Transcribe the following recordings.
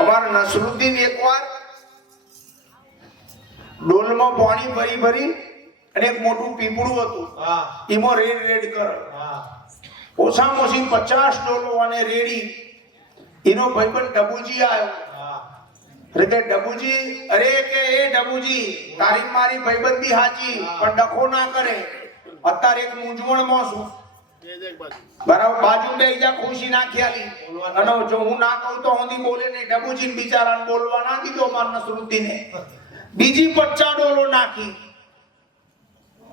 અમારા નસરુદ્દીન એકવાર ડોલમાં પાણી ભરી ભરી અને એક મોટું પીપળું હતું, એમાં રેડ કરે. ઓછામાં ઓછી 50 ડોલો અને રેડી. એનો ભાઈબંધ ડબુજી આવ્યો. કે ડબુજી, અરે કે એ ડબુજી, તારી મારી ભાઈબંધી હાચી, પણ ડખો ના કરે. અત્યારે એક મૂંઝવણમાં છું. બરાબર, બાજુ બે ઈજા ખુશી ના ખ્યાલી. અને જો હું ના કહું તો હોંધી બોલે નહીં. ડબુજી બિચારાને બોલવા ના દીધો માર નસરુદ્દીને. બીજી 50 ડોલો નાખી.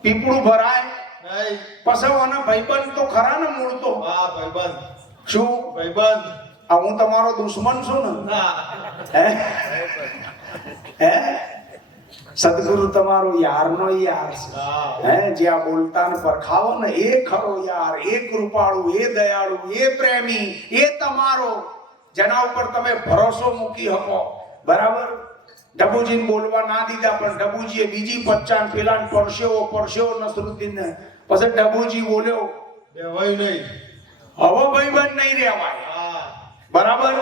પીપળું ભરાય નહીં. પછી આના ભાઈબંધ તો ખરા ને મૂળ તો. હા ભાઈબંધ. શું ભાઈબંધ? આ હું તમારો દુશ્મન છું ને? હે સદગુરુ તમારો યારનો યાર છે. હે જ્યાં બોલતા ને પરખાવો ને એ ખરો યાર, એ કૃપાળુ, એ દયાળુ, એ પ્રેમી, એ તમારો જેના ઉપર તમે ભરોસો મૂકી શકો. બરાબર. ડબુજીને બોલવા ના દીધા, પણ ડબુજીએ બીજી 50 પેલા પરસેવો નસરુદ્દીનને. પછી ડબુજી બોલ્યો, બેવાય નહીં, હવે ભાઈબંધ નહીં રહેવાય. બરાબર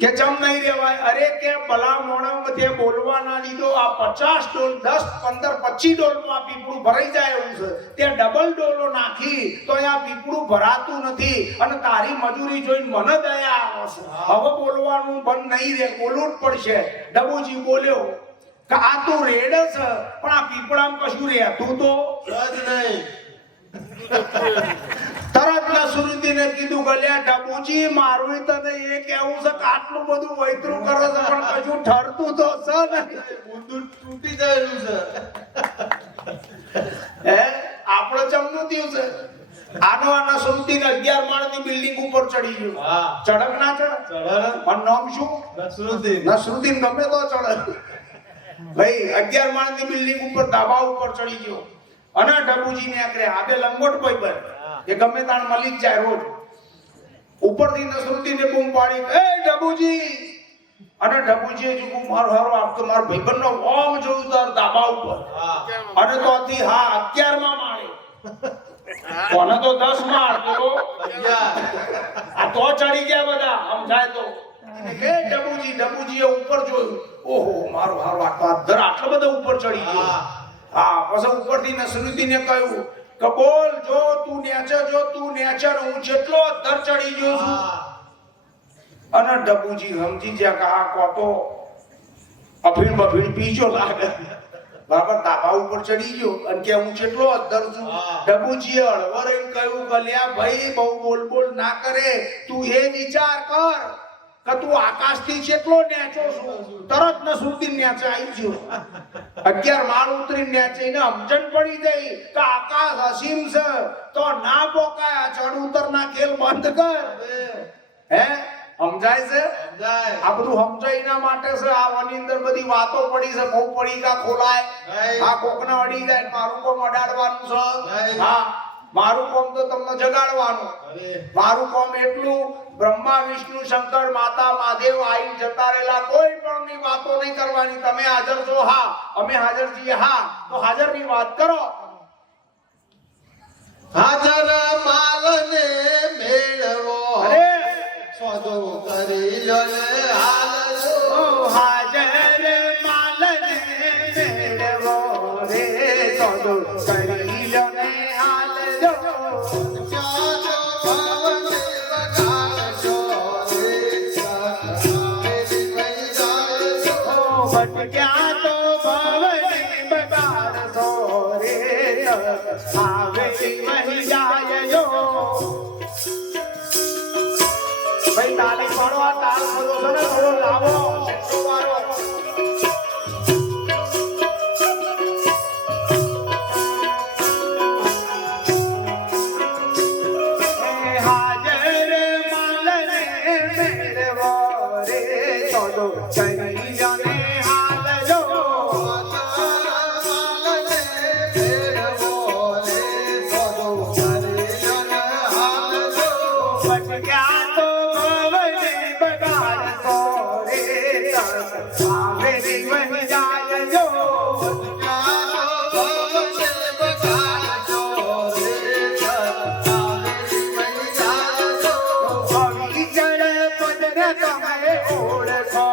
કે ચમ નહીં રહેવાય? અરે કે ભલા મોણમ તે બોલવા ના દીધો. આ 50 ડોલ 10 15 25 ડોલમાં આ પીપળું ભરાઈ જાય એવું છે. તે ડબલ ડોલો નાખી તો આ પીપળું ભરાતું નથી. અને તારી મજૂરી જોઈને મને દયા આવે છે. હવે બોલવાનું બંધ નહીં રહે, બોલવું જ પડશે. ડબુજી બોલ્યો કે આ તું રેડ છે, પણ આ પીપળામાં કશું રહેતું તો જ નહીં. તરત નસરુદ્દીને કીધું, ગલ્યા ડબુજી, મારું તને એ કેવું છે કે આટલું બધું વૈતરું કરે છે, પણ કશું ઠરતું તો છે નહીં. ઊંધું તૂટી ગયેલું છે. હે આપણો ચમનું થયું છે. આનો આ નસરુદ્દીન 11 માળની બિલ્ડિંગ ઉપર ચડી ગયો. ચડક ના ચડક? પણ નામ શું? નસરુદ્દીન. નસરુદ્દીન ગમે તો ચડક ભાઈ. 11 માળની બિલ્ડિંગ ઉપર ધાબા ઉપર ચડી ગયો. અને ડબુજી ને આકરે આબે લંગોટ ભાઈબંધ એ ગમે તાણ મલિક જાય રોજ. ઉપરથી નસરુદ્દીને બૂમ પાડી, એ ડબુજી. અને ડબુજીએ જો મારો હારો આપતો માર ભાઈબંધનો ઓમ જોયું તાર ધાબા ઉપર. અને તો થી 11માં માળે. કોને તો 10 માળ, બોલો 11. આ તો ચડી ગયા બધા, સમજાય તો. એ ડબુજીએ ઉપર જોયું, ઓહો મારો હારો આટલો બધો ઉપર ચડી ગયો. હા, પછી ઉપરથી નસરુદ્દીને કહ્યું કે બોલ, જો તું નેચે હું જેટલો અધર ચડી ગયો છું. અને ડબુજી સમજી ગયા કે આ કોતો અફીણ બફીણ પીજો લાગે. બરાબર, ધાબા ઉપર ચડી ગયો અને કે હું જેટલો અધર છું. ડબુજીએ હળવરીને કહ્યું કે લ્યા ભાઈ, બહુ બોલ ના કરે. તું એ વિચાર કર કે તું આકાશથી કેટલો નેચો છું. તરત નસરુદ્દીન નેચે આવી ગયો. 11 માળ ઉતરી નેચીને સમજણ પડી ગઈ કે આકાશ અસીમ છે, તો ના પોકાય. ચડ ઉતર ના ખેલ બંધ કર. હે સમજાય છે? આ બધું સમજાય એના માટે છે. આની અંદર બધી વાતો પડી છે. બહુ પડી કા ખોલાય. આ કોકને અડી જાય, મારું કોમ અડાડવાનું છે. હા, મારું કોમ તો તમને જગાડવાનું. મારું કોમ એટલું, બ્રહ્મા વિષ્ણુ શંકર માતા મહાદેવ આઈ જતા રહેલા, કોઈ પણ ની વાતો નહીં કરવાની. તમે હાજર છો? હા. અમે હાજર છીએ? હા. તો હાજર ની વાત કરો. હાજર માલને મેળવો, અરે સોદો કરી લો ને હાલો. હાજર માલને મેળવો રે, સોદો કરી લો ને હાલો. ક્યાં તો ભવને બગાડશો રે, આવે મહી જાય જો. ભાઈ તાલી પાડો, આ તાલ ખોલો છો ને, થોડો લાવો શેઠો વાળો. હાજર માલને મેળવો રે, સોદો કરી લો ને. ઓળખો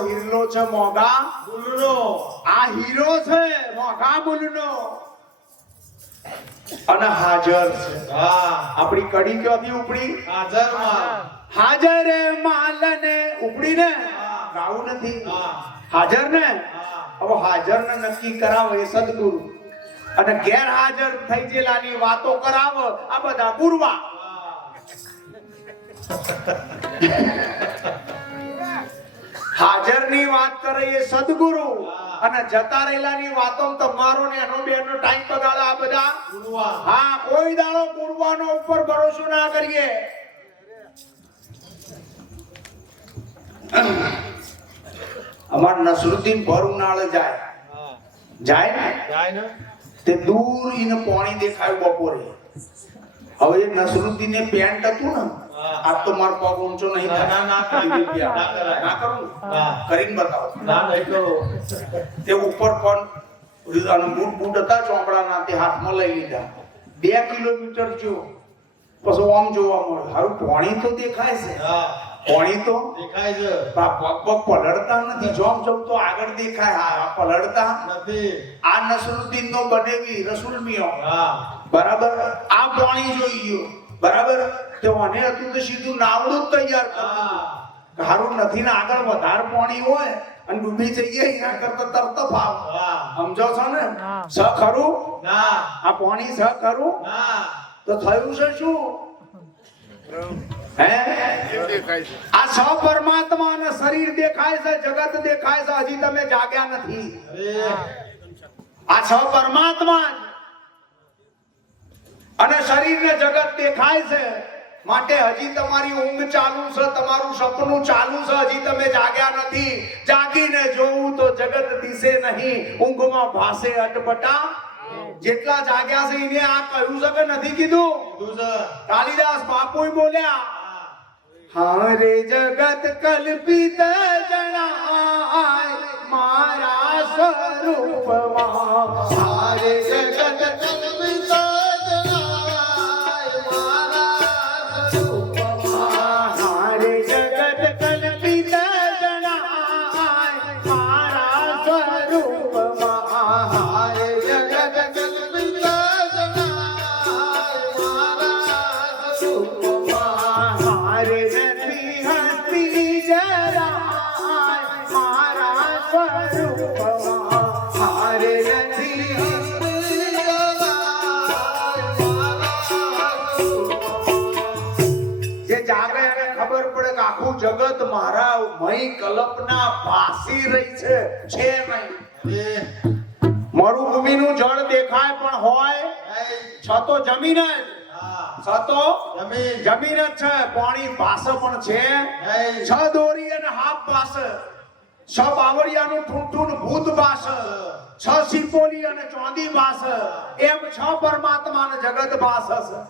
હીરો છે મોગા બુલનો. આ હીરો છે મોગા બુલનો અને હાજર છે. હા, આપણી કડી ક્યાંથી ઉપડી? હાજર માલ. હાજર માલ ને ઉપડી ને ગાવું નથી. હાજર ને હવે હાજર ને નક્કી કરાવે એ સદગુરુ અને ગેરહાજર થઈ ગયેલાની વાતો કરાવે આ બધા ગુરવા. હાજર ની વાત કરે એ સદગુરુ અને જતા રહેલાની વાતો તમારો ને એનો બેનો ટાઈમ બગાડે આ બધા ગુરવા. હા, કોઈ દાડો ગુરવાનો ઉપર ભરોસો ના કરીએ. અમાર નસરુદ્દીન ભર ઉનાળે જાય ને તે દૂર ઈને પાણી દેખાયું બપોરે. હવે એ નસરુદ્દીન ને પેન્ટ હતું ને આજ તો મારો પગ ઊંચો નહીં થાય. ના કરું કરીને બતાવો. તે ઉપર પણ બૂટ હતા ચોપડાના તે હાથમાં લઈ લીધા. 2 કિલોમીટર જો પછી આમ જોવા મળે હારું પાણી તો દેખાય છે. પાણી તો દેખાય છે. પગ પલળતા નથી. જોમ તો આગળ દેખાય. હા, પલળતા નથી. આ નસરુદ્દીન નો બનેવી રસૂલ મિયો. બરાબર. આ પાણી જોઈ ગયો. બરાબર. તે મને હતું કે સીધું નાવડું તૈયાર કરતું. હારું નથી ને આગળ વધારે પાણી હોય અને ડૂબી જઈએ એના કરતા તરત ભાવ. સમજો છો ને? સ ખરું ના આ પાણી સ ખરું ના તો થયું છે શું? આ સ પરમાત્મા અને શરીર દેખાય છે, જગત દેખાય છે. હજી તમે જાગ્યા નથી. આ સ પરમાત્મા અને શરીર ને જગત દેખાય છે માટે હજી તમારી ઊંઘ ચાલુ છે, તમારું સપનું ચાલુ છે. હજી તમે જાગ્યા નથી. જાગીને જોવું તો જગત દિશે નહીં, ઊંઘમાં ભાસે અટપટા. જેટલા જાગ્યા છે એને આ કહ્યું છે કે નથી કીધું? કાલિદાસ બાપુ બોલ્યા, હારે જગત કલ્પિત જણાય મારા સ્વરૂપમાં. હારે જગત કલ્પિત જણાય મારા સ્વરૂપમાં. હારે જગત કલ્પિત જણાય મારા સ્વરૂપમાં. હારે જગત કલ્પિત જણાય મારા સ્વરૂપમાં. હારે નથી હસ્તી જરાય મારા સ્વરૂપમાં. હારે નથી જગત મારા મય કલ્પના ભાસી રહી છે નહીં. મરુભૂમિનું જળ દેખાય પણ હોય છતો જમીન જ, છતો જમીન જ છે. પાણી ભાસે પણ છે, છ દોરી અને હાથ ભાસે, છ બાવળિયાનું ઠૂંઠું ભૂત ભાસે, છ સિપોલી અને ચોંદી ભાસે, એમ છ પરમાત્માને જગત ભાસે છે.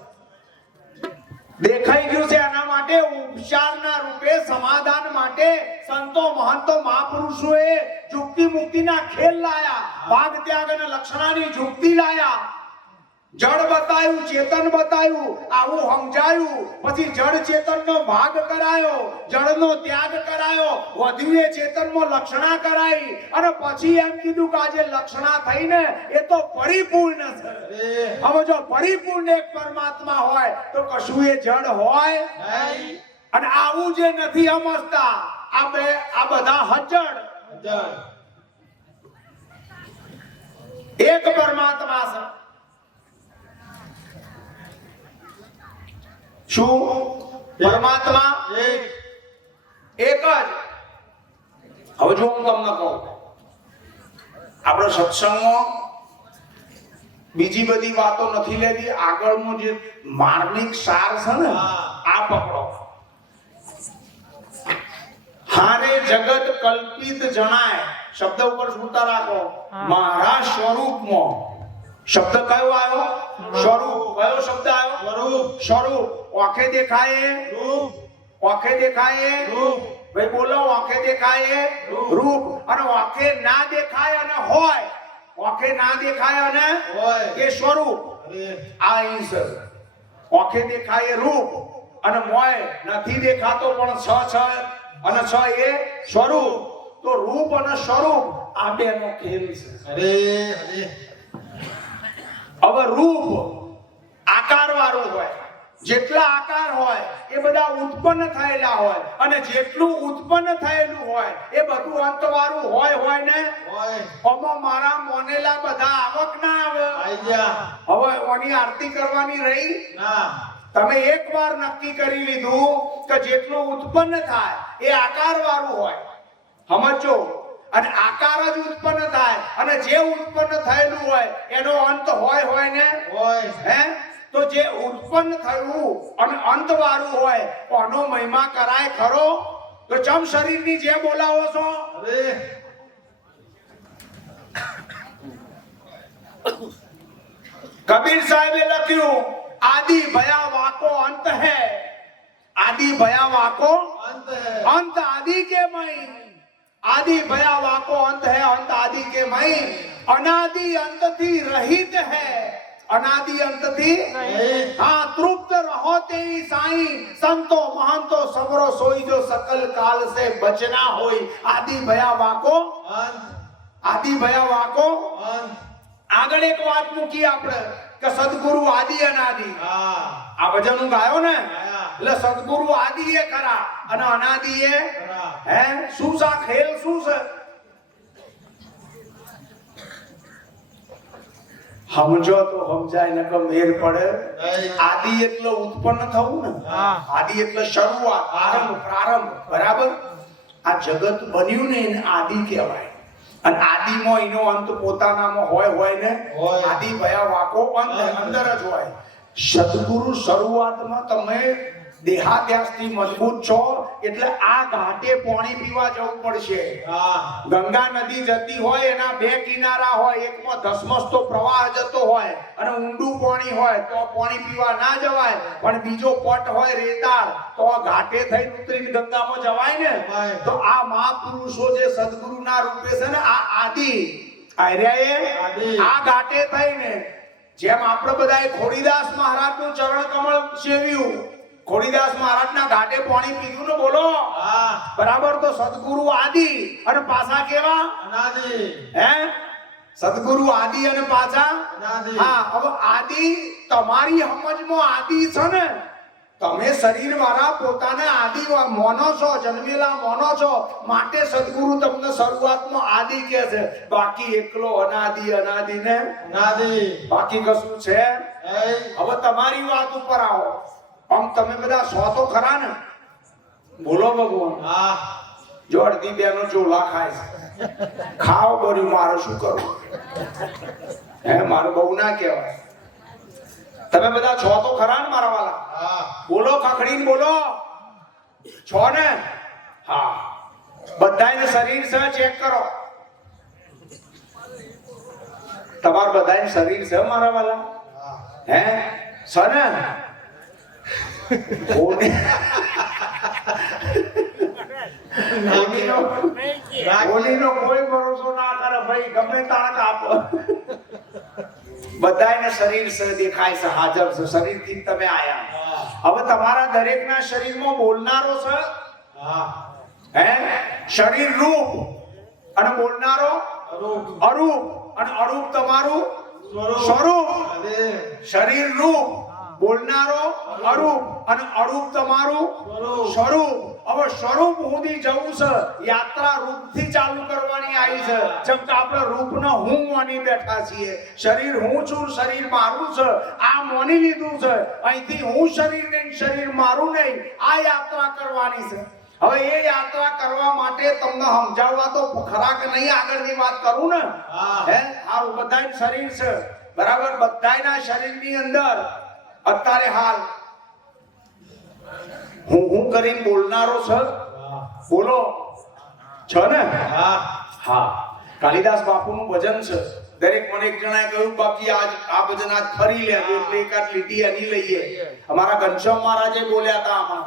દેખાઈ ગયું છે. એના માટે ઉપચારના રૂપે સમાધાન માટે સંતો મહંતો મહાપુરુષોએ યુક્તિ મુક્તિના ખેલ લાયા, ભાગ ત્યાગ અને લક્ષણાની યુક્તિ લાયા. જળ બતાવ્યું, ચેતન બતાવ્યું, આવું સમજાયું. પછી જળ ચેતનનો ભાગ કરાયો, જળનો ત્યાગ કરાયો, વધ્યું એ ચેતનમાં લક્ષણા કરાઈ, અને પછી એમ કીધું કે આજે લક્ષણા થઈને એ તો પરિપૂર્ણ છે. હવે જો પરિપૂર્ણ એક પરમાત્મા હોય તો કશું એ જળ હોય નહીં. અને આવું જે નથી સમજતા આ બધા હજળ, એક પરમાત્મા છે. શું પરમાત્મા એક જ. હવે જો હું તમને કહું, આપણે સત્સંગમાં બીજી બધી વાતો નથી લેતી, આગળનો જે માર્મિક સાર છે ને આ પકડો. હારે જગત કલ્પિત જણાય, શબ્દ ઉપર સુતા રાખો. મારા સ્વરૂપમાં શબ્દ કયો આવ્યો? સ્વરૂપ. કયો શબ્દ આવ્યો? સ્વરૂપ. ઓખે દેખાય રૂપ, ઓખે દેખાય રૂપ. ભાઈ બોલો, ઓખે દેખાય રૂપ. અને ઓખે ના દેખાય અને હોય, ઓખે ના દેખાય અને હોય એ સ્વરૂપ. આ અહીં છે. ઓખે દેખાય રૂપ અને મોય નથી દેખાતો પણ છ અને છ એ સ્વરૂપ. તો રૂપ અને સ્વરૂપ આ બેનો ખેલ છે. હવે રૂપ આકાર વાળું હોય, જેટલા આકાર હોય એ બધા ઉત્પન્ન થયેલા હોય, અને જેટલું ઉત્પન્ન થયેલું હોય એ બધું અંત વાળું હોય ને હોય. મારા મોનેલા બધા આવક ના આવે. હવે ઓની આરતી કરવાની રહી ના. તમે એકવાર નક્કી કરી લીધું કે જેટલું ઉત્પન્ન થાય એ આકાર વાળું હોય, સમજો. અને આકાર જ ઉત્પન્ન થાય, અને જે ઉત્પન્ન થયેલું હોય એનો અંત હોય ને હોય. હે તો જે ઉત્પન્ન થયું અને અંત વાળું હોય કોનો મહિમા કરાય ખરો? તો ચમ શરીરની જે બોલાવો છો? કબીર સાહેબે લખ્યું, આદિ ભયા વાકો અંત હૈ, आदि भया वाको अंत आदि के मई, आदि भया वाको अंत है अंत आदि के मई, अनादि अंत थी रहित है, अनादि अंत थी हाँ तृप्त रहो ते साई, संतो महंतो सबरो सोई जो सकल काल से बचना होई। आदि भया वाको अंत, आदि भया वाको अंत। આગળ એક વાત મૂકી આપણે કે સદગુરુ આદિ અનાદિ. આ ભજન હું ગાયો ને, એટલે સદગુરુ આદિ એ ખરા અને અનાદિ એ હે. શું સા ખેલ શું છે? સમજો તો સમજાય ને કે મેર પડે. આદિ એટલે ઉત્પન્ન થવું ને, આદિ એટલે શરૂઆત, આરંભ, પ્રારંભ. બરાબર. આ જગત બન્યું ને એને આદિ કહેવાય. અને આદિમાં એનો અંત પોતાનામાં હોય ને, આદિ ભયા વાકો અંત અંદર જ હોય. સદગુરુ શરૂઆતમાં તમે દેહાદ્યાસથી મજબૂત છો એટલે આ ઘાટે પાણી પીવા જવું પડશે. ગંગા નદી જતી હોય એના બે કિનારા હોય, એકમાં ધસમસતો પ્રવાહ જતો હોય અને ઊંડું પાણી હોય તો પાણી પીવા ના જવાય, પણ બીજો પટ હોય રેતાળ તો ઘાટે થઈ ઉતરીને ગંગામાં જવાય ને. તો આ મહાપુરુષો જે સદગુરુના રૂપે છે ને, આ આદિ આ ઘાટે થઈને, જેમ આપણે બધાએ ખોડીદાસ મહારાજનું ચરણ કમળ સેવ્યું, ખોડીદાસ મહારાજના ઘાટે પાણી પીધું ને, બોલો બરાબર. તો સદગુરુ આદિ અને પાછા કેવા અનાદિ. હે સદગુરુ આદિ અને પાછા અનાદિ. હા, હવે આદિ તમારી સમજમાં આદિ છે ને, તમે શરીર વાળા પોતાને આદિ મોનો છો, જન્મેલા મોનો છો, માટે સદગુરુ તમને શરૂઆતમાં આદિ કહે છે. બાકી એકલો અનાદિ અનાદિ ને અનાદિ, બાકી કશું છે. હવે તમારી વાત ઉપર આવો. આમ તમે બધા સો તો ખરા ને, બોલો ભગવાન. હા જો અડધી બેનો ચોલા ખાય છે, ખાવ બોરી મારે શું કરું? હે મારું બહુ ના કહેવાય. તમે બધા છો તો ખરા ને મારા વાલા? હા બોલો ખખડીને બોલો. છો ને? હા. બધાયને શરીર છે ચેક કરો. તમારું બધાયને શરીર છે મારા વાલા? હે છે ને? કોઈનો કોઈ ભરોસો ના કરે ભાઈ, ગમે તાણ કાપો. બધાયને શરીર છે, દેખાય છે, હાજર છે. શરીરથી તમે આયા. હવે તમારા દરેકના શરીરમાં બોલનારો છે. હા હે શરીર રૂપ અને બોલનારો અરૂપ, અને અરૂપ તમારું સ્વરૂપ. શરીર રૂપ, બોલનારો અરૂપ, અને અરૂપ તમારું સ્વરૂપ. હવે સ્વરૂપ સુધી જવું છે, યાત્રા રૂપથી ચાલુ કરવાની આવી છે. જેમ કે આપણે રૂપનો હું માની બેઠા છીએ. શરીર હું છું, શરીર મારું છે, આ માની લીધું છે. અહીંથી હું શરીર નહીં, શરીર મારું નહીં, આ યાત્રા કરવાની છે. હવે એ યાત્રા કરવા માટે તમને સમજાવવા તો ખરા કે નહીં આગળની વાત કરું ને? હે આ બધાય શરીર છે બરાબર. બધાયના શરીરની અંદર અત્યારે હાલ હું કરીને બોલનારો છે. બોલો છો ને? હા. કાલિદાસ બાપુનું ભજન છે. દરેક મને એક જણાએ કહ્યું બાપજી આજ આ ભજન આજ ફરી લે, એટલે એકાદ લીટી એની લઈએ. અમારા ઘનશ્યામ મહારાજે બોલ્યા હતા આમાં.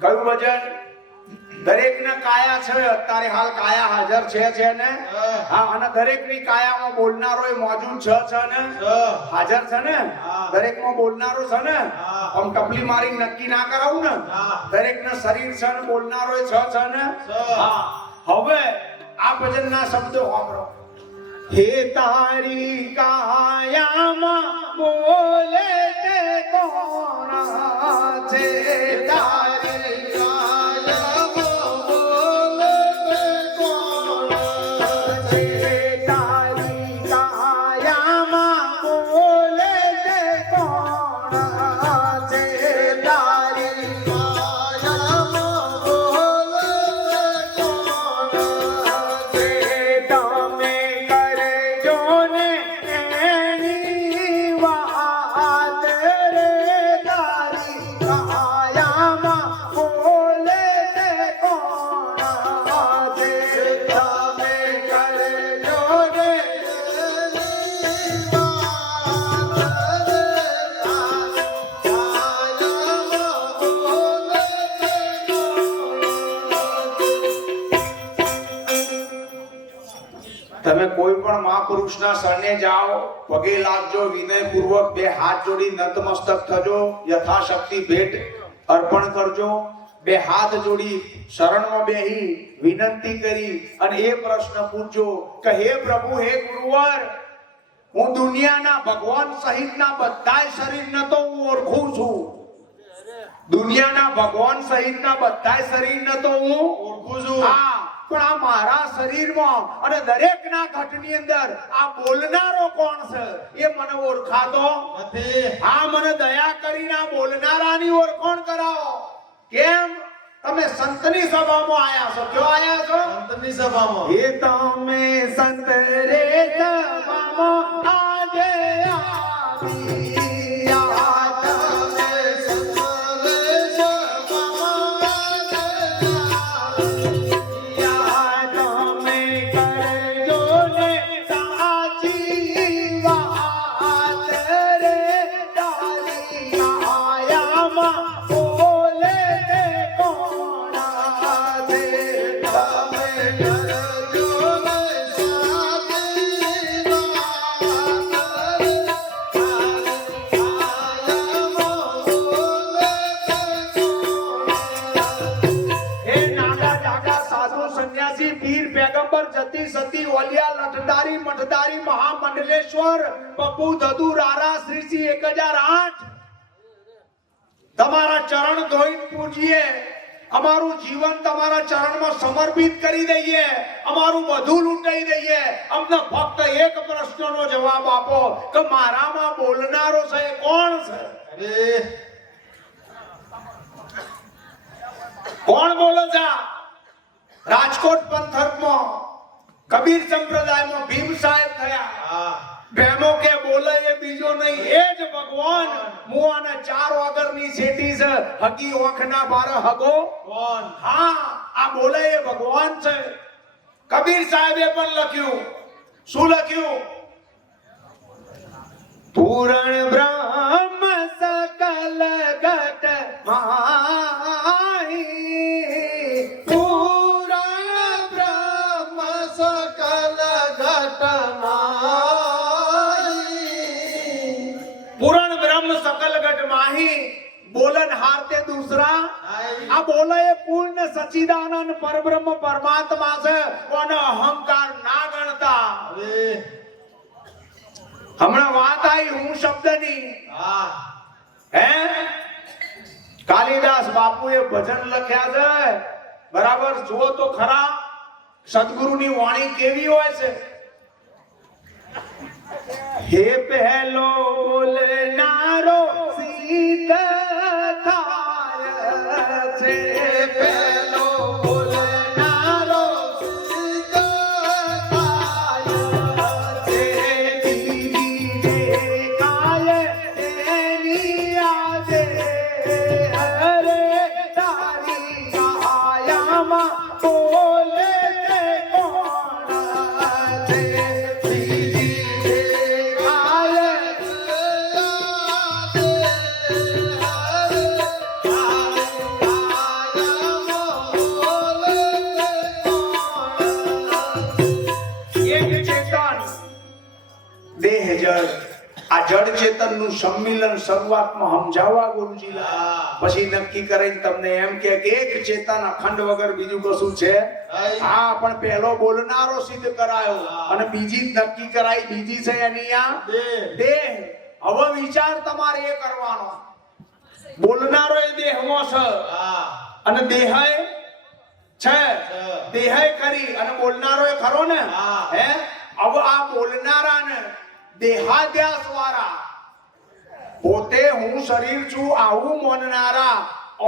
કયું ભજન? દરેકના કાયા છે અત્યારે હાલ, કાયા હાજર છે ને? હા. અને દરેકની કાયામાં બોલનારો એ મોજૂદ છે ને? હાજર છે ને? દરેકમાં બોલનારો છે ને? આમ ટપલી મારી નક્કી ના કરાવું ને. દરેકના શરીર છે ને, બોલનારો એ છે ને? હા. હવે આ ભજનના શબ્દો સાંભળો. હે તારી કાયામાં બોલે તે કોણ છે? તારી તમે કોઈ પણ મહાપુરુષના શરણે જાઓ, પગે લાગજો, વિનયપૂર્વક બે હાથ જોડી નતમસ્તક થજો, યથાશક્તિ ભેટ અર્પણ કરજો. બે હાથ જોડી શરણમાં બેહી વિનંતી કરી અને એ પ્રશ્ન પૂછજો કે હે પ્રભુ, હે ગુરુવર, હું દુનિયાના ભગવાન સહિતના બધાય શરીરને તો હું ઓળખું છું. દુનિયાના ભગવાન સહિતના બધાય શરીરને તો હું ઓળખું છું. હા, પણ આ મારા શરીરમાં અને દરેકના ઘટની અંદર આ બોલનારો કોણ છે એ મને ઓળખાતો નથી. હા, મને દયા કરીને આ બોલનારાની ઓળખાણ કરાવો. કેમ? તમે સંતની સભામાં આયા છો. ક્યાં આયા છો? સંતની સભામાં. એ તમે સંત રે સભામાં આજે આવી. મઠધારી મહામંડલેશ્વર પપ્પુ દદુ રારા શ્રી 1008 તમારા ચરણ ધોઈ પૂજીએ. અમારું જીવન તમારા ચરણમાં સમર્પિત કરી દઈએ. અમારું બધું લૂંટાઈ દઈએ. અમને ફક્ત એક પ્રશ્નનો જવાબ આપો કે મારામાં બોલનારો છે એ કોણ છે? કોણ બોલે છે? રાજકોટ પંથકમાં કબીર સંપ્રદાયમાં ભીમ સાહેબ થયા. ભેમો કે બોલે એ બીજો નહીં, એ જ ભગવાન. હું આને 4 વગરની સેટી છે, હકી ઓખના બાર હગો કોણ? હા, આ બોલે એ ભગવાન છે. કબીર સાહેબે પણ લખ્યું. શું લખ્યું? પૂરણ બ્રહ્મ સકલ ઘટ માહી, પૂરણ બ્રહ્મ સકલ ઘટ માહી. પૂરણ બ્રહ્મ સકલ ઘટ માહી, બોलन हारते दूसरा. આ બોલે એ પૂર્ણ સચ્ચિદાનંદ પરબ્રહ્મ પરમાત્મા છે, કોનો અહંકાર ના ગણતા. હમણાં વાત આવી હું શબ્દની. હે, કાલિદાસ બાપુએ ભજન લખ્યા છે, બરાબર? જુઓ તો ખરા સદગુરુની વાણી કેવી હોય છે. હે પહેલો બોલનારો સિદ્ધ થાય છે, પહેલો બોલનારો સિદ્ધ થાય છે. દીદી કાય તેની આજે હરે તારી કાયામાં બોલે કોણ છે. આ જડ ચેતન નું સંમિલન શરૂઆતમાં સમજાવવા ગુરુજી પછી નક્કી કરીને તમને એમ કે એક ચેતન અખંડ વગર બીજું કશું છે. હા, પણ પહેલો બોલનારો સિદ્ધ કરાયો અને બીજી નક્કી કરાઈ બીજી છે એની આ દેહ. હવે વિચાર તમારે એ કરવાનો, બોલનારો એ દેહમાં છે અને દેહ છે, દેહ કરી અને બોલનારો એ ખરો ને. હે, હવે આ બોલનારાને દેહાદ્યાસ વાળા પોતે હું શરીર છું આવું માનનારા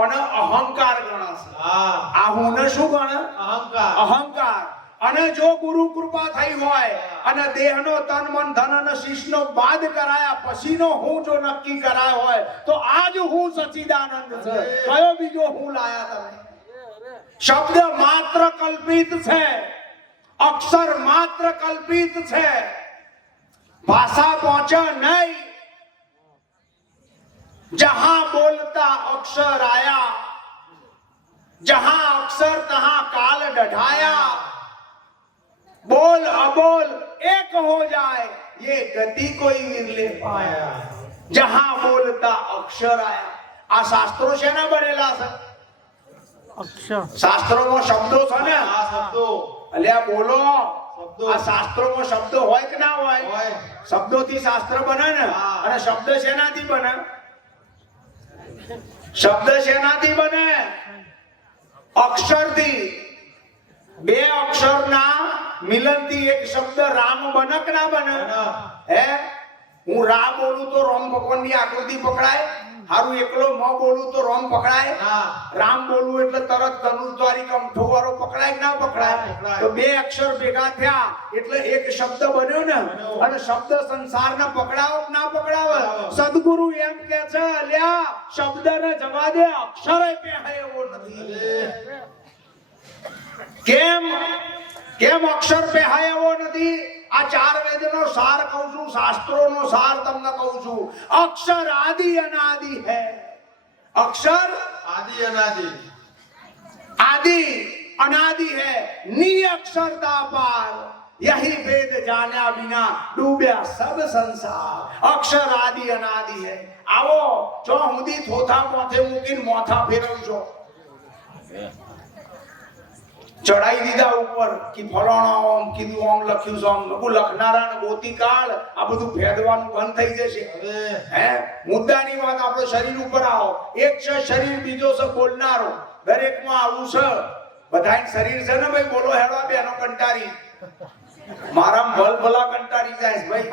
અને અહંકાર ગણશે. આ હું ને શું ગણે? અહંકાર. અને જો ગુરુ કૃપા થઈ હોય અને દેહનો તન મન ધન અને શીશનો બાદ કરાયા પછીનો હું જો નક્કી કરાયો હોય તો આજ હું સચ્ચિદાનંદ છે. કયો બીજો હું લાયા તમે? શબ્દ માત્ર કલ્પિત છે, અક્ષર માત્ર કલ્પિત છે, भाषा पहुंचा नहीं. जहां बोलता अक्षर आया, जहां अक्षर तहां काल डढ़ाया. बोल अबोल एक हो जाए ये गति कोई विरले पाया. जहां बोलता अक्षर आया. આ શાસ્ત્રો છે ને બનેલા છે. અક્ષર શાસ્ત્રોમાં શબ્દો છે ને. આ શબ્દો અલ્યા બોલો. આ શાસ્ત્રોમાં શબ્દો હોય કે ના હોય? શબ્દોથી શાસ્ત્ર બને ને. અને શબ્દ શેનાથી બને? શબ્દ શેનાથી બને? અક્ષરથી. બે અક્ષરના મિલનથી એક શબ્દ રામ બને કે ના બને? હે, હું રા બોલું તો રામ ભગવાનની આકૃતિ પકડાય. હારું એકલો મ બોલું તો રામ પકડાય. રામ બોલું એટલે તરત ધનુષધારી કંઠો વાળો પકડાય કે ના પકડાય? તો બે અક્ષર ભેગા થયા એટલે એક શબ્દ બન્યો ને. અને શબ્દ સંસારને પકડાવો કે ના પકડાવે? સદગુરુ એમ કે છે અલ્યા શબ્દને જવા દે, અક્ષરે પહેરાય એવો નથી. કેમ કેમ અક્ષર પહેરાય એવો નથી? આ ચાર વેદનો સાર કહું છું, શાસ્ત્રોનો સાર તમને કહું છું. અક્ષર આદિ અનાદિ है. अक्षर आदि अनादि, आदि अनादि है. नी अक्षरता पार यही वेद जाना बिना डूब्या सब संसार. अक्षर आदि अनादि है. आओ જો હુંદી થોથા માથે મૂકીને મોથા ફેરવજો. ચડાઈ દીધા ઉપર કે ફલાણા ઓમ કીધું ઓમ લખ્યું છે ઓમ નકુ લખનારા ને ગોતિકાળ આ બધું ભેદવાનું બંધ થઈ જશે. હે, મુદ્દાની વાત આપણે શરીર ઉપર આવો. એક છે શરીર, બીજો છે બોલનારો. દરેકમાં આવું છે. બધાય શરીર છે ને ભાઈ, બોલો હેડવા બેનો કંટારી. મારા ભલ ભલા કંટારી જાય ભાઈ.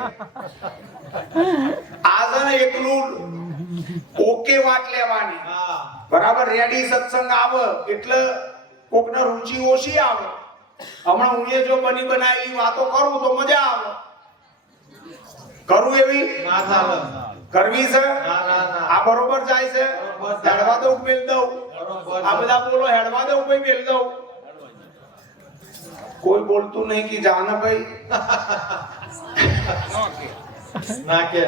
આ છે ને એકલું ઓકે વાત લેવાની. બરાબર રેડી સત્સંગ આવે એટલે કોકને રુચિ ઓછી આવે. હમણાં હું જો બની બનાવેલી વાતો કરું તો મજા આવે. કરું એવી ના ચાલે. કરવી છે ના. આ બરોબર જાય છે. હેડવા દઉં મેલ દઉં. આ બધા બોલો હેડવા દઉં ભાઈ મેલ દઉં. કોઈ બોલતું નહીં કે જાના ભાઈ ના કે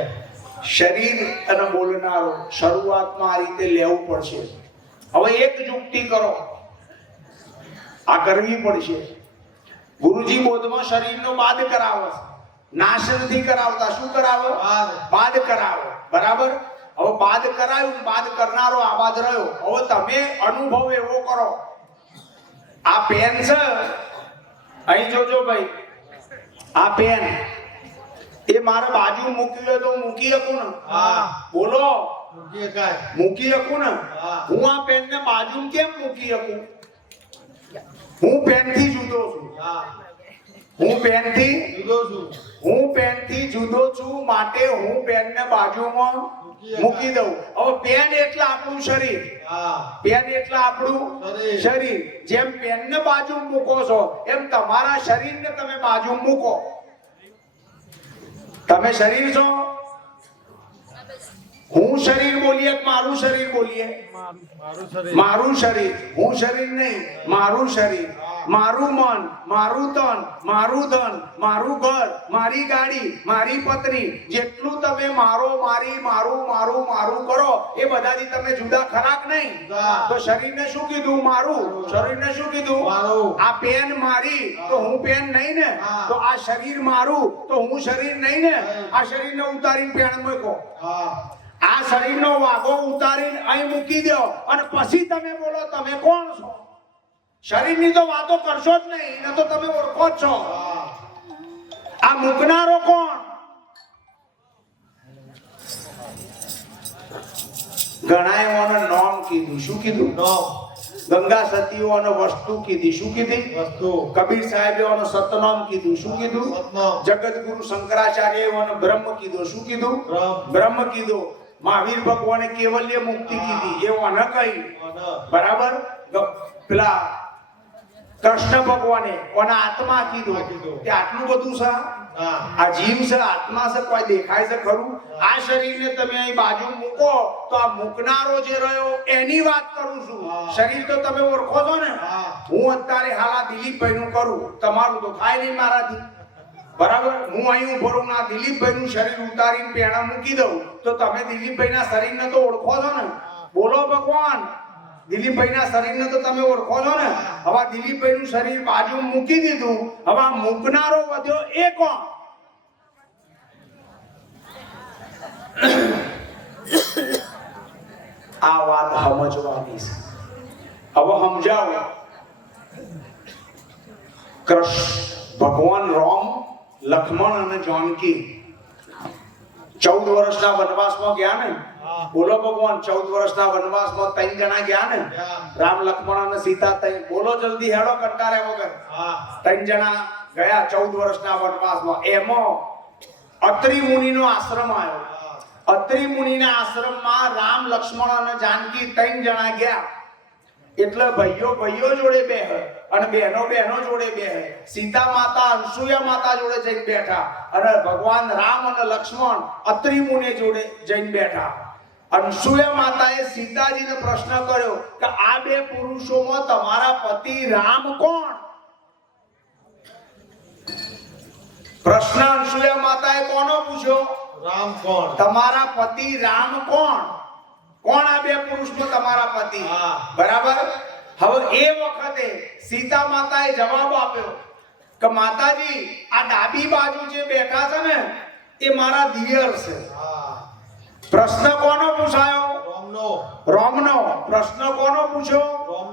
શરીર અને બોલનારો શરૂઆતમાં આ રીતે લેવું પડશે. હવે એક યુક્તિ કરો, આ કરવી પડશે. ગુરુજી બોધમાં શરીરનો બાદ કરાવે, નાશ નથી કરાવતા. શું કરાવે? બાદ કરાવે. બરાબર. હવે બાદ કરાયું, બાદ કરનારો આબાદ રહ્યો. હવે તમે અનુભવ એવો કરો. આ પેન છે, અહીં જોજો ભાઈ, આ પેન એ મારા બાજુ મૂકી હોય તો મૂકી શકું ને? હા. બોલો, મૂકી કાય મૂકી શકું ને? હું આ પેન ને બાજુ કેમ મૂકી શકું? હું પેન થી જુદો છું. હા. હું પેન થી જુદો છું. હું પેન થી જુદો છું, માટે હું પેન ને બાજુમાં મૂકી દઉં. હવે પેન એટલે આપણું શરીર. હા. પેન એટલે આપણું શરીર. જેમ પેન ને બાજુ મૂકો છો એમ તમારા શરીરને તમે બાજુ મૂકો. તમે શરીર છો. હું શરીર બોલીએ કે મારું શરીર બોલીએ? મારું શરીર. મારું શરીર. હું શરીર નહીં, મારું શરીર. મારું મન, મારું તન, મારું ધન, મારું ઘર, મારી ગાડી, મારી પત્ની, જેટલું તમે મારો મારી મારું મારું મારું કરો એ બધાથી તમે જુદા ખરા કે નહીં? તો શરીરને શું કીધું? મારું. શરીરને શું કીધું? મારું. આ પેન મારી તો હું પેન નહીં ને? તો આ શરીર મારું તો હું શરીર નહીં ને? આ શરીરને ઉતારીને પેન મૂકો. હા. આ શરીરનો વાગો ઉતારીને અહીં મૂકી દો અને પછી તમે બોલો તમે કોણ છો? શરીરની તો વાતો કરશો જ નહીં, એને તો તમે ઓળખો જ છો. આ મૂકનારો કોણ? ઘણાએ ઓને નામ કીધું. શું કીધું? નામ. ગંગા સતીઓ અને વસ્તુ કીધી. શું કીધી? વસ્તુ. કબીર સાહેબે ઓને સતનામ કીધું. શું કીધું? સતનામ. જગતગુરુ શંકરાચાર્ય ઓને બ્રહ્મ કીધું. શું કીધું? બ્રહ્મ કીધું. મહાવીર ભગવાને કેવલ્ય મુક્તિ કીધી. એવું ન કહી. બરાબર. પેલા કૃષ્ણ ભગવાને કોના આત્મા કીધું કે આટલું બધું છે. આ જીવ છે, આત્મા છે, કોઈ દેખાય છે ખરું? આ શરીરને તમે અહીં બાજુ મૂકો તો આ મૂકનારો જે રહ્યો એની વાત કરું છું. શરીર તો તમે ઓળખો છો ને? હું અત્યારે હાલ આ દિલીપભાઈ નું કરું, તમારું તો થાય નહીં મારાથી. બરાબર. હું અહીં ઉભો રહું, આ દિલીપભાઈ નું શરીર ઉતારીને પેણા મૂકી દઉં તો તમે દિલીપભાઈ ના શરીરને તો ઓળખો છો ને? બોલો ભગવાન. દિલીપભાઈ ના શરીરને તો તમે ઓળખો છો ને? હવે દિલીપભાઈ નું શરીર બાજુ મૂકી દીધું. હવે આ મૂકનારો વધ્યો એ કોણ? આ વાત સમજવાની છે. હવે સમજાવો. કૃષ્ણ ભગવાન રામ, લક્ષ્મણ અને જાનકી 14 વર્ષના વનવાસમાં ગયા ને? બોલો ભગવાન. 14 વર્ષના વનવાસમાં 3 જણા ગયા ને? રામ, લક્ષ્મણ અને સીતા. બોલો જલ્દી, હેડો કંટાળે વગર. 3 જણા ગયા 14 વર્ષના વનવાસમાં. એમાં અત્રિ મુનિનો આશ્રમ આવ્યો. અત્રિ મુનિના આશ્રમમાં રામ, લક્ષ્મણ અને જાનકી 3 જણા ગયા. એટલે ભાઈઓ ભાઈઓ જોડે બેહે અને બહેનો બહેનો જોડે બેહે. સીતા માતા અનસુયા માતા જોડે જઈને બેઠા અને ભગવાન રામ અને લક્ષ્મણ અત્રિ મુનિ જોડે જઈને બેઠા. અનસુયા માતાએ સીતાજીને પ્રશ્ન કર્યો કે આ બે પુરુષોમાં તમારા પતિ રામ કોણ? પ્રશ્ન અનસુયા માતાએ કોનો પૂછ્યો? રામ કોણ? તમારા પતિ રામ કોણ? કોણ આ બે પુરુષમાં તમારા પતિ? બરાબર. હવે એ વખતે સીતા માતાએ જવાબ આપ્યો કે માતાજી, આ ડાબી બાજુ જે બેઠા છે ને એ મારા દિયર છે. પ્રશ્ન કોનો પૂછાયો? રામનો. પ્રશ્ન કોનો પૂછ્યો?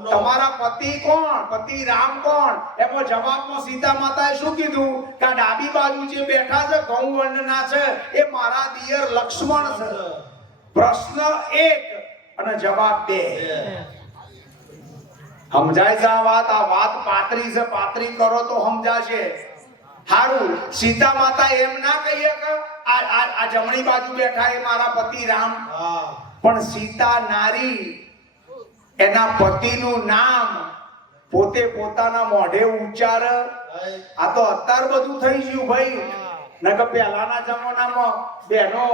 તમારા પતિ કોણ? પતિ રામ કોણ? એમાં જવાબમાં સીતા માતાએ શું કીધું કે આ ડાબી બાજુ જે બેઠા છે ગૌ વર્ણના છે એ મારા દિયર લક્ષ્મણ છે. પ્રશ્ન 1 અને જવાબ 2. સમજાય છે આ વાત? આ વાત પાતરી છે, પાતરી કરો તો સમજાશે. હારું. સીતા માતા એમ ના કહીએ કે આ જમણી બાજુ બેઠા એ મારા પતિ રામ. પણ સીતા નારી એના પતિનું નામ પોતે પોતાના મોઢે ઉચ્ચાર. આ તો અત્યાર બધું થઈ ગયું ભાઈ. નકર પહેલાના જમાનામાં બહેનો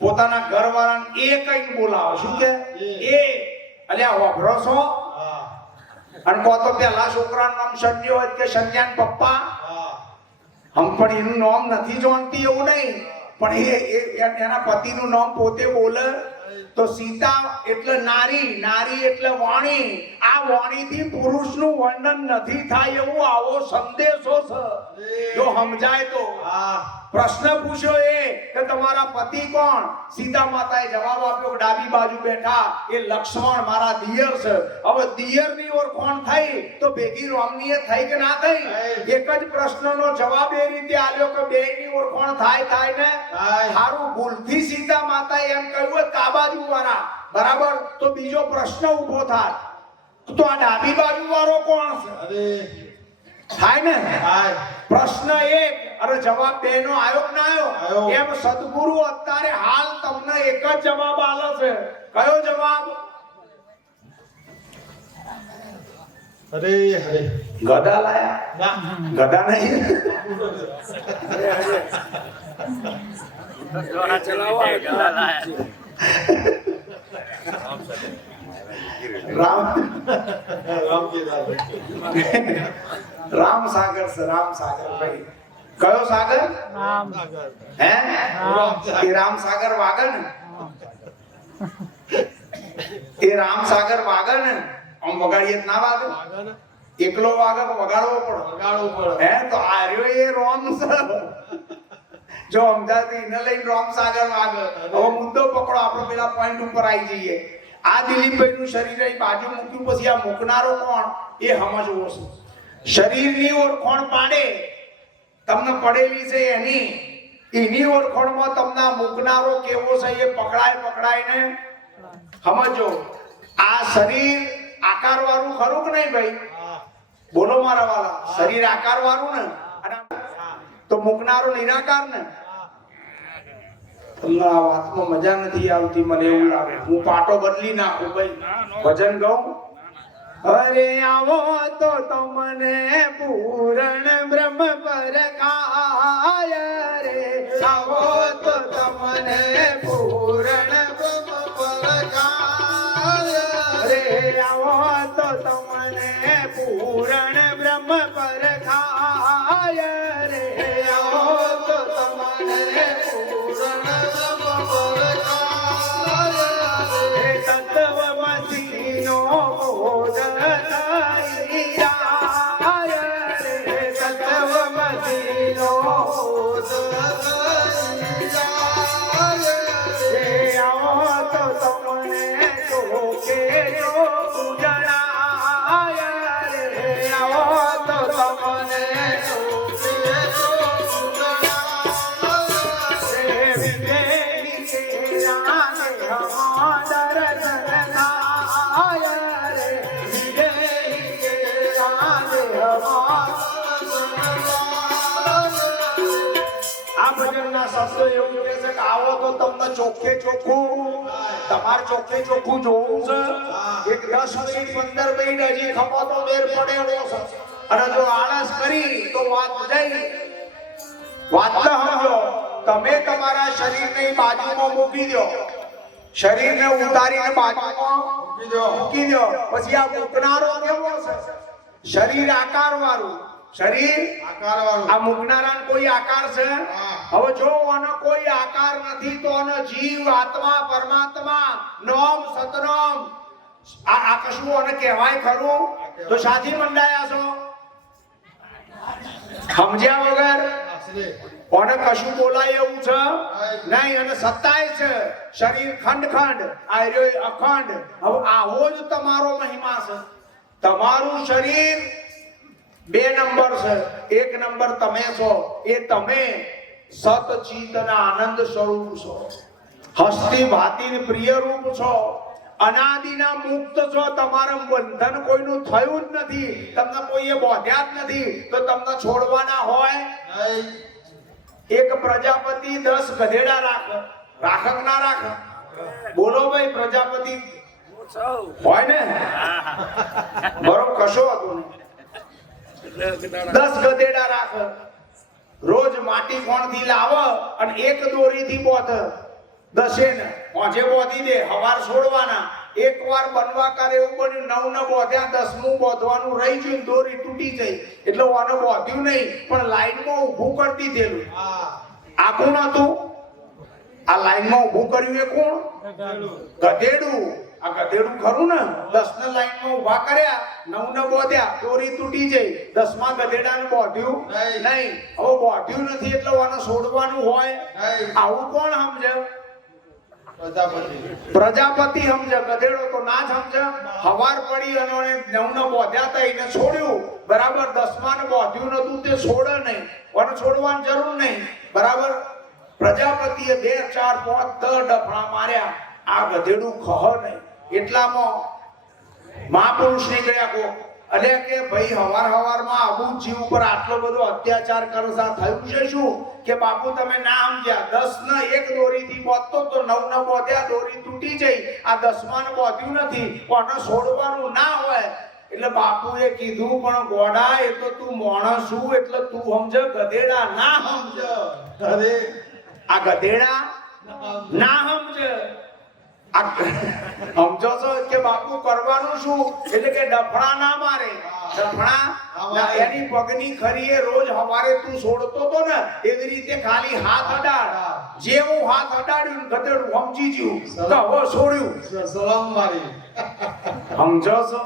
પોતાના ઘરવાળાને એ કઈ બોલાવે. શું કે એ અલ્યા વાપરો છો? અને કો તો પેલા છોકરાનું નામ સંજય હોય કે સંજ્ઞાન પપ્પા. હમ પણ એનું નામ નથી જાણતી એવું નહીં, પણ એના પતિનું નામ પોતે બોલે. તો સીતા એટલે નારી, નારી એટલે વાણી. આ વાણીથી પુરુષનું વર્ણન નથી થાય એવું આવો સંદેશો છે. જો સમજાય તો. પ્રશ્ન પૂછ્યો એ કે તમારા પતિ કોણ? સીતા માતાએ જવાબ આપ્યો કે ડાબી બાજુ બેઠા એ લક્ષ્મણ મારા દિયર છે. હવે દિયરની ઓળખાણ થઈ તો ભેગી રોમનીએ થઈ કે ના થઈ? એક જ પ્રશ્નનો જવાબ એ રીતે આલ્યો કે બેયની ઓળખાણ થાય ને. સારું, ભૂલથી સીતા માતાએ એમ કહ્યું કે આ બાજુ વાળા, બરાબર? તો બીજો પ્રશ્ન ઊભો થાય, તો આ ડાબી બાજુ વાળો કોણ છે? થાય ને. પ્રશ્ન એક અને જવાબ બે નો આયો ના આયો? એમ સદગુરુ અત્યારે હાલ તમને એક જ જવાબ આલે છે. કયો જવાબ? હરે હરે. ગદા લાયા? ગદા નહીં. રામ સાગર છે. રામ સાગર ભાઈ. કયો સાગર? હે? એ રામ સાગર વાગે ને. એ રામ સાગર વાગે ને. આમ વગાડીએ ના વાગે? એકલો વાગે તો વગાડવો પડે. હે? તો આર્યો એ રોમ છે. જો અમદાવાદ એને લઈને રામ સાગર વાગે. હવે મુદ્દો પકડો, આપણે પેલા પોઈન્ટ ઉપર આવી જઈએ. આ દિલીપભાઈ નું શરીર અહીં બાજુ મૂક્યું, પછી આ મૂકનારો કોણ એ સમજવો છે. શરીરની ઓળખાણ પાડે તમને પડેલી છે એની ઓળખાણમાં તમને મૂકનારો કેવો છે એ પકડાય ને સમજો. આ શરીર આકાર વાળું ખરું કે નહીં ભાઈ? બોલો મારા વાલા. શરીર આકાર વાળું ને, તો મૂકનારો નિરાકાર ને. તમને આ વાતમાં મજા નથી આવતી, મને એવું લાગે. હું પાટો બદલી નાખું ભાઈ, ભજન ગાઉં. અરે આવો તો તમને પૂરણ બ્રહ્મ પર ખાય રે. આવો તો તમને પૂરણ બ્રહ્મ પર ખાય રે. આવો તો તમને પૂરણ બ્રહ્મ પર ખાય રે. આવો તો તમને પૂરણ તત્વમસીનો બોધ તત્વમસીનો બોધ. આવો તો તમને ચોકે ઉજળાય રે. આવો તો તમને શબ્દો એવું કહે છે કે આવો તો તમને ચોખ્ખે ચોખ્ખું, તમારે ચોખ્ખે ચોખ્ખું જોવું છે. એક 10 મિનિટ 15 મિનિટ હજી ખપાતો બેર પડેલો છે, અને જો આળસ કરી તો વાત જઈ. વાત સમજો. તમે તમારા શરીરને બાજુમાં મૂકી દો, શરીરને ઉતારીને બાજુમાં મૂકી દો. પછી આ મૂકનારો કેવો છે? શરીર આકાર વાળું. શરીર આકાર વાળું. આ મૂકનારાનો કોઈ આકાર છે? હવે જો આનો કોઈ આકાર નથી તો આનો જીવ, આત્મા, પરમાત્મા, નામ, સતનામ આ કશું આને કહેવાય ખરું? તો સાથી મંડાયા છો સમજ્યા વગર. આને કશું બોલાય એવું છે નહીં, અને સત્તાય છે. શરીર ખંડ ખંડ, આર્યો અખંડ. હવે આવો જ તમારો મહિમા છે. તમારું શરીર 2 નંબર છે. 1 નંબર તમે છો. એ તમે સત ચિત અને આનંદ સ્વરૂપ છો. હસ્તી ભાતી પ્રિય રૂપ છો. અનાદિના મુક્ત છો. તમારું બંધન કોઈનું થયું જ નથી. તમને કોઈએ બોધ્યા જ નથી, તો તમને છોડવાના હોય? એક પ્રજાપતિ 10 ગધેડા રાખે કે ના રાખે? બોલો ભાઈ. પ્રજાપતિ હોય ને બરોબર, કશો હતો ને 10 ગધેડા રાખ, રોજ માટી કોણથી લાવ અને એક દોરીથી બોધ, 10 ને ઓજે બોધી દે, હવાર છોડવાના. એકવાર બનવા કરે એવું બન્યું 9 ને બોધ્યા, 10મું બોધવાનું રહી ગયું, દોરી તૂટી ગઈ એટલે ઓને બોધ્યું નહીં, પણ લાઈનમાં ઊભું કરી દીધેલું. આ કોણ હતું? આ લાઈનમાં ઊભું કર્યું એ કોણ? ગધેડું. આ ગધેડું ખરું ને, 10 ને લાઈનમાં ઊભા કર્યા, 9 ને બોધ્યા, દોરી તૂટી જઈ, 10મા ગધેડાને બોધ્યું નહીં. હવે બોધ્યું નથી એટલે ઓને છોડવાનું હોય. આવું કોણ સમજે? પ્રજાપતિ સમજે. ગધેડો તો ના સમજે. હવાર પડી અને 9 ને બોધ્યા હતા એને છોડ્યું, બરાબર. 10મા ને બોધ્યું નતું તે છોડે નહીં, ઓને છોડવાની જરૂર નહીં, બરાબર. પ્રજાપતિએ 2 4 5 10 ડફણા માર્યા, આ ગધેડું ખહ નહીં. એટલામાં મહાપુરુષ નીકળ્યા કો, અલે કે ભાઈ હવારમાં આબુ જીવ ઉપર આટલો બધો અત્યાચાર કરતા થયું છે શું? કે બાપુ તમે ના સમજ્યા, 10 ને એક દોરીથી બોધતો તો 9 ને બોધ્યા, દોરી તૂટી જઈ. આ 10મા ને બોધ્યું નથી, કોને છોડવાનું ના હોય. એટલે બાપુએ કીધું, પણ ગોડા એ તો તું માણસ છું એટલે તું સમજ, ગધેડા ના સમજ. અરે આ ગધેડા ના સમજ. સમજો છો કે બાપુ કરવાનું શું? એટલે કે ડફણા ના મારે. ડફણા એની પગની ખરીએ રોજ હવારે તું છોડતો તો ને, એવી રીતે ખાલી હાથ અડાડ. જેવું હાથ અડાડ્યું ગધેડું સમજી ગયું કે હવે છોડ્યું. સલામ મારી. સમજો છો?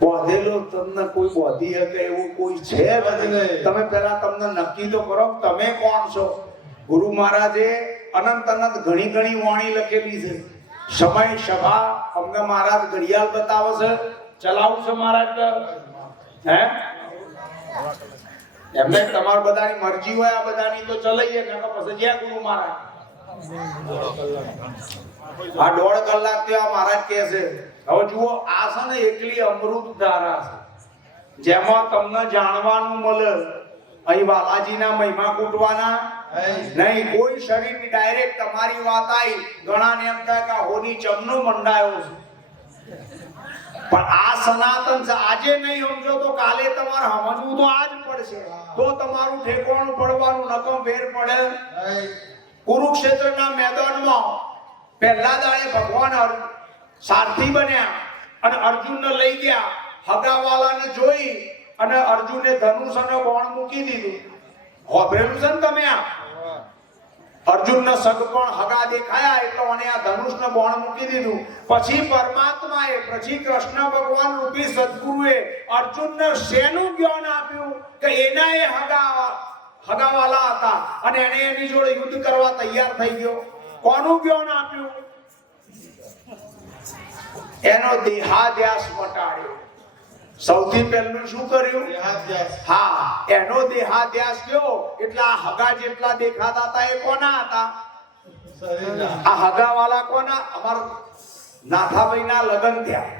બોધેલો તમને કોઈ બોધી શકે એવું કોઈ છે નહીં. તમે પેલા તમને નક્કી તો કરો તમે કોણ છો. ગુરુ મહારાજે અનંત ઘણી વાણી લખેલી છે. સમય સભા અમને મહારાજ ઘડિયાળ બતાવે છે, ચલાવું છે મહારાજ. હે એમને તમાર બધાની મરજી હોય, આ બધાની તો ચલાઈએ, નકર પછી જ્યાં ગુરુ મહારાજ. આ 1.5 કલાક ત્યાં મહારાજ કહે છે. હવે જુઓ, આ છે ને એકલી અમૃત ધારા છે, જેમાં તમને જાણવાનું મળે. અહીં બાલાજીના મહિમા કૂટવાના નહીં. કોઈ શરીરની ડાયરેક્ટ તમારી વાત આવી, ઘણાને એમ થાય કે હોની ચમનો મંડાયો છે, પણ આ સનાતન છે. આજે નહીં સમજો તો કાલે તમારે સમજવું તો આજ પડશે, તો તમારું ઠેકાણું પડવાનું નકમ ફેર પડે. કુરુક્ષેત્રના મેદાનમાં પહેલા દાડે ભગવાન સારથી બન્યા અને અર્જુનને લઈ ગયા. હગાવાલાને જોઈ અને અર્જુને ધનુષ અને બાણ મૂકી દીધું. હોભરેલું છે ને તમે? આ અર્જુનના સગપણ હગા દેખાયા એટલે ઓને આ ધનુષને બાણ મૂકી દીધું. પછી પરમાત્માએ, પછી કૃષ્ણ ભગવાન રૂપી સદગુરુએ અર્જુનને શેનું જ્ઞાન આપ્યું કે એના એ હગાવાલા હતા અને એને એની જોડે યુદ્ધ કરવા તૈયાર થઈ ગયો. કોનું જ્ઞાન આપ્યું? એનો દેહાધ્યાસ મટાડ્યો. સૌથી પહેલું શું કર્યું? હા, એનો દેહાધ્યાસ ગયો. એટલે આ હગા જેટલા દેખાતા હતા એ કોના હતા? આ હગાવાલા કોના? અમાર નાથાભાઈના લગ્ન થયા,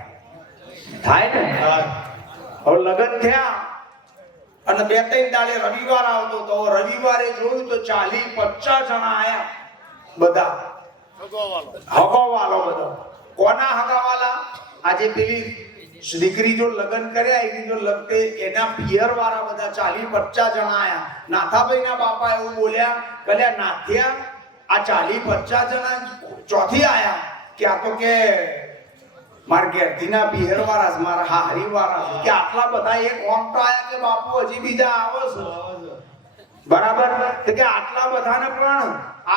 થાય ને? હવે લગ્ન થયા અને 2-3 દાડે રવિવાર આવતો તો રવિવારે જોયું તો 40-50 જણા આયા. બધા હગાવાલો. બધા કોના હગાવાલા? આજે પેલી દીકરી જો લગ્ન કર્યા એની જો લગતે એના પિયર વાળા બધા 40-50 જણા આયા. નાથાભાઈના બાપા એવું બોલ્યા, કલ્યા નાથિયા આ 40-50 જણા ચોથી આયા કે આ તો કે મારા ઘેરથીના પિયર વાળા, મારા હાહરી વાળા, કે આટલા બધા એક ઓમ તો આયા કે બાપુ હજી બીજા આવે છે, બરાબર? કે આટલા બધાને પણ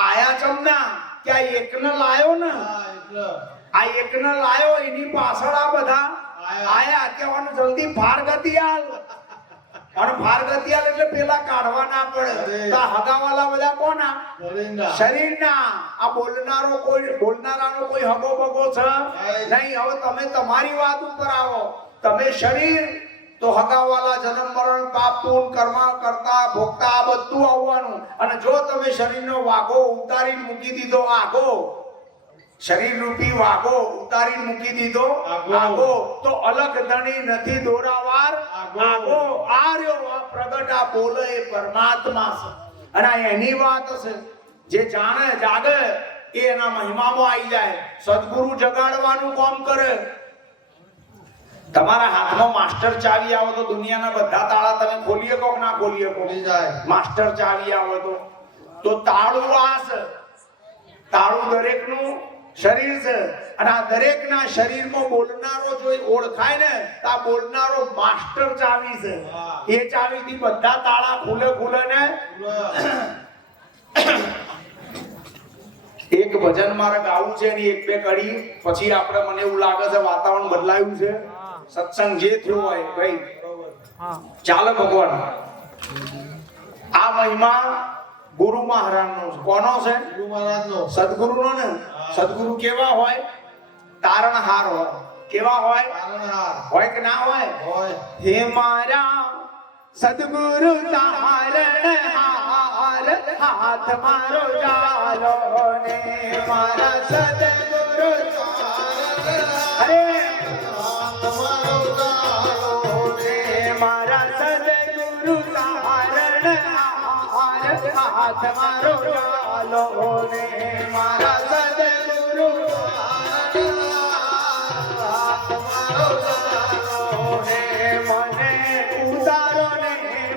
આયા ચમના કે આ એકને લાયો ને, આ એકને લાયો એની પાછળ આ બધા આયા. કહેવાનું જલ્દી ફારગતી આલ. અને ફારગતી આલ એટલે પેલા કાઢવા ના પડે. તો હગાવાલા બધા કોના? શરીરના. આ બોલનારાનો કોઈ હગો બગો છે નહીં. હવે તમે તમારી વાત ઉપર આવો. તમે શરીર તો હગાવાલા જન્મ મરણ પાપ પૂન કર્મ કરતા ભોગતા આ બધું આવવાનું. અને જો તમે શરીરનો વાઘો ઉતારી મૂકી દીધો, આગો શરીર રૂપી વાઘો ઉતારી મૂકી દીધો આગો, તો અલગ ધણી નથી દોરાવાર આગો. આ રહ્યો પ્રગટ આ બોલે એ પરમાત્મા છે. અને એની વાત છે જે જાણે જાગે એ એના મહિમામાં આવી જાય. સદગુરુ જગાડવાનું કામ કરે. તમારા હાથમાં માસ્ટર ચાવી આવે તો દુનિયાના બધા તાળા તમે ખોલી શકો કે ના ખોલી શકો? ખોલી જાય. માસ્ટર ચાવી આવે તો તાળું આ છે. તાળું દરેકનું શરીર છે અને આ દરેકના શરીરમાં બોલનારો જો ઓળખાય ને તો આ બોલનારો માસ્ટર ચાવી છે. એ ચાવીથી બધા તાળા ખુલે ને. એક ભજન મારે ગાવું છે ને એક બે કડી પછી આપણે મને એવું લાગે છે વાતાવરણ બદલાયું છે. સત્સંગ જે થયો હોય ભાઈ ચાલે ભગવાન. આ મહિમા ગુરુ મહારાજનો છે. કોનો છે? ગુરુ મહારાજનો. સદગુરુનો ને. સદગુરુ કેવા હોય? તારણહાર હોય. કેવા હોય? તારણહાર હોય કે ના હોય? હોય. હે મારા સદગુરુ તારણહાર હાથ મારો જાલો ને મારા સદગુરુ અરે હાથ મારો જાલો ને મારા સદગુરુ તારણહાર હાથ મારો જાલો ને મારા સદગુરુ હાથ મારો જાલો ને મને ઉતારો ને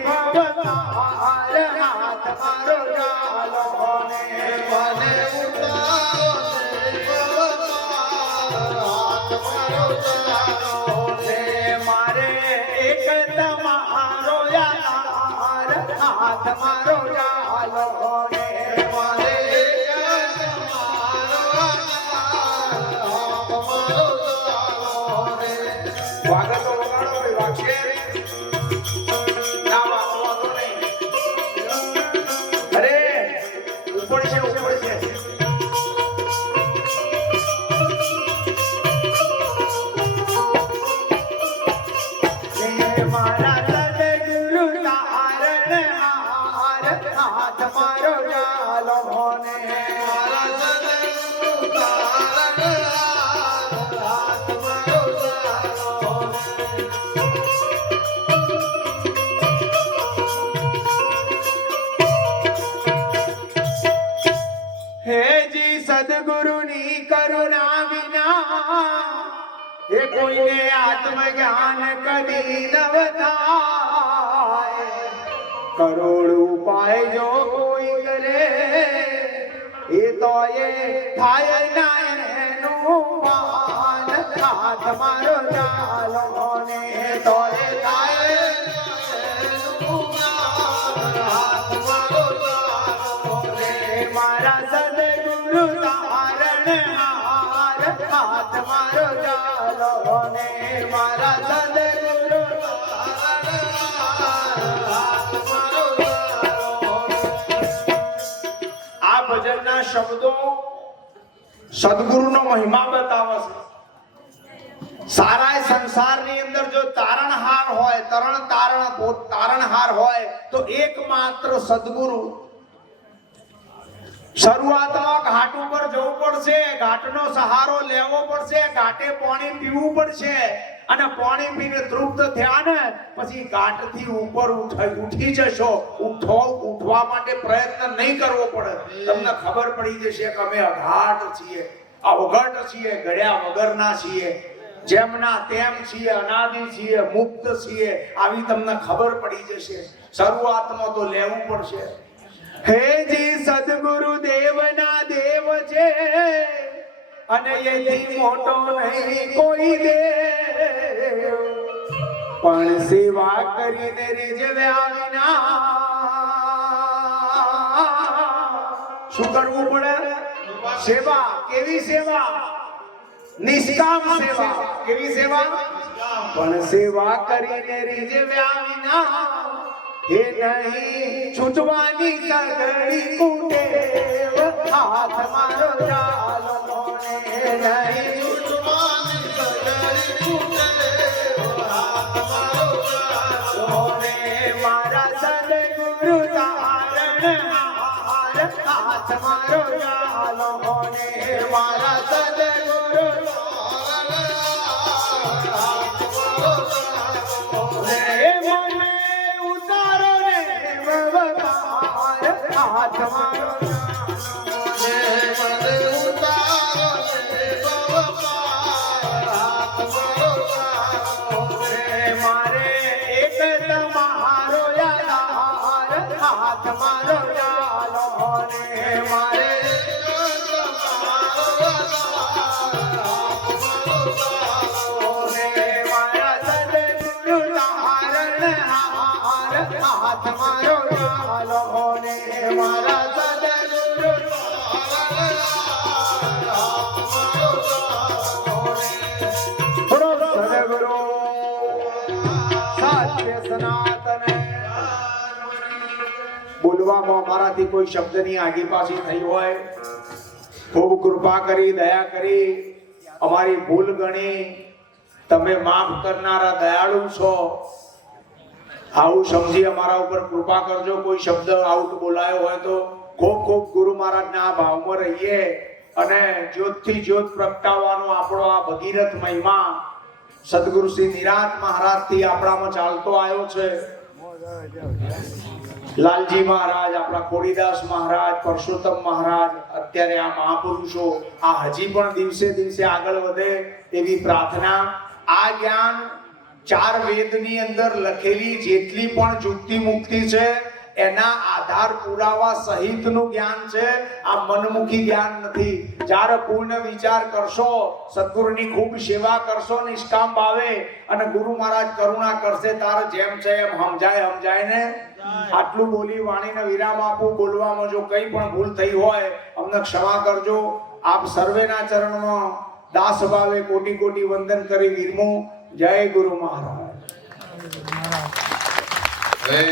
ભવતાર હાથ મારો જાલો ને મને ઉતારો ને ભવતાર હાથ મારો જાલો ને મારે એક તમારો યાર હાથ મારો જાલો ને મારે એક તમારો હાથ મારો જાલો રે. વાગતો વગાડો ભાઈ વાગશે ના વાગતો નહીં. અરે ઉપર છે મારા સદગુરુ તારણહાર હાથ મારો જાલો ને મારા સદગુરુ તારણહાર હાથ મારો જાલો હે જી સદગુરુની કરુણા વિના એ કોઈને આત્મજ્ઞાન કદી નવ થાય. કરોડ ઉપાય જો કોઈ કરે એ તો એ થાય ના એનું માન હાથ મારો જાલો ને તો એ થાય હાથ મારો જાલો રે. મારા સદગુરુ તારણહાર હાથ મારો જાલો ને મારા સદગુરુ હાથ મારો જાલો રે. આ ભજનના શબ્દો સદગુરુનો મહિમા બતાવે છે. સારા સંસારની અંદર જો તારણહાર હોય તારણહાર હોય તો એકમાત્ર સદગુરુ. શરૂઆતમાં ઘાટ ઉપર જવું પડશે, ઘાટનો સહારો લેવો પડશે, ઘાટે પાણી પીવું પડશે અને પાણી પીને તૃપ્ત થયા ને પછી ઘાટથી ઉપર ઉઠી જશો. ઉઠવા માટે પ્રયત્ન નહીં કરવો પડે. તમને ખબર પડી જશે કે અમે અઘાટ છીએ, અવઘટ છીએ, ગળ્યા વગરના છીએ, જેમના તેમ છીએ, અનાદિ છીએ, મુક્ત છીએ. આવી તમને ખબર પડી જશે. શરૂઆતમાં તો લેવું પડશે. હે જી સદગુરુ દેવના દેવ છે અને એથી મોટો નહીં કોઈ દેવ. પણ સેવા કરીને રીઝવ્યા વિના શું કરવું પડે? સેવા. કેવી સેવા? નિષ્કામ સેવા. કેવી સેવા? પણ સેવા કરીને રીઝવ્યા વિના એ નહીં છૂટવાની સગડી કુટેવ હાથ મારો જાલો ને નહીં છૂટવાની સગડી કુટેવ હાથ મારો જાલો ને મારા સદગુરુ તારણહાર હાથ મારો જાલો ને મારા સદગુરુ હાથ મારો જાલો રે. મને ઉતારો ને ભવતાર હાથ મારો જાલો મને બોલવામાં મારાથી કોઈ શબ્દની આગી પાછી થઈ હોય, ખૂબ કૃપા કરી, દયા કરી, અમારી ભૂલ ગણી, તમે માફ કરનારા દયાળુ છો, આવું સમજી અમારા ઉપર કૃપા કરજો. કોઈ શબ્દ આઉટ બોલાયો હોય તો ખૂબ ખૂબ ગુરુ મહારાજના આ ભાવમાં રહીએ અને જ્યોતથી જ્યોત પ્રગટાવવાનો આપણો આ ભગીરથ મહિમા સદગુરુ શ્રી નિરાંત મહારાજ થી આપણામાં ચાલતો આવ્યો છે. લાલજી મહારાજ, આપણા ખોડીદાસ મહારાજ, પરસોત્તમ મહારાજ, અત્યારે આ મહાપુરુષો આ હજી પણ દિવસે દિવસે આગળ વધે એવી પ્રાર્થના. આ જ્ઞાન ચાર વેદની અંદર લખેલી જેટલી પણ જુક્તિ મુક્તિ છે એના આધાર પુરાવા સહિતનું જ્ઞાન છે. આ મનમુખી જ્ઞાન નથી. જ્યારે પૂર્ણ વિચાર કરશો, સદગુરુની ખૂબ સેવા કરશો, નિષ્કામ ભાવે, અને ગુરુ મહારાજ કરુણા કરશે, તારે જેમ છે એમ સમજાય ને. આટલું બોલી વાણીને વિરામ આપું. બોલવામાં જો કંઈ પણ ભૂલ થઈ હોય અમને ક્ષમા કરજો. આપ સર્વેના ચરણમાં દાસ ભાવે કોટી કોટી વંદન કરી વિરમું. જય ગુરુ મહારાજ. હવે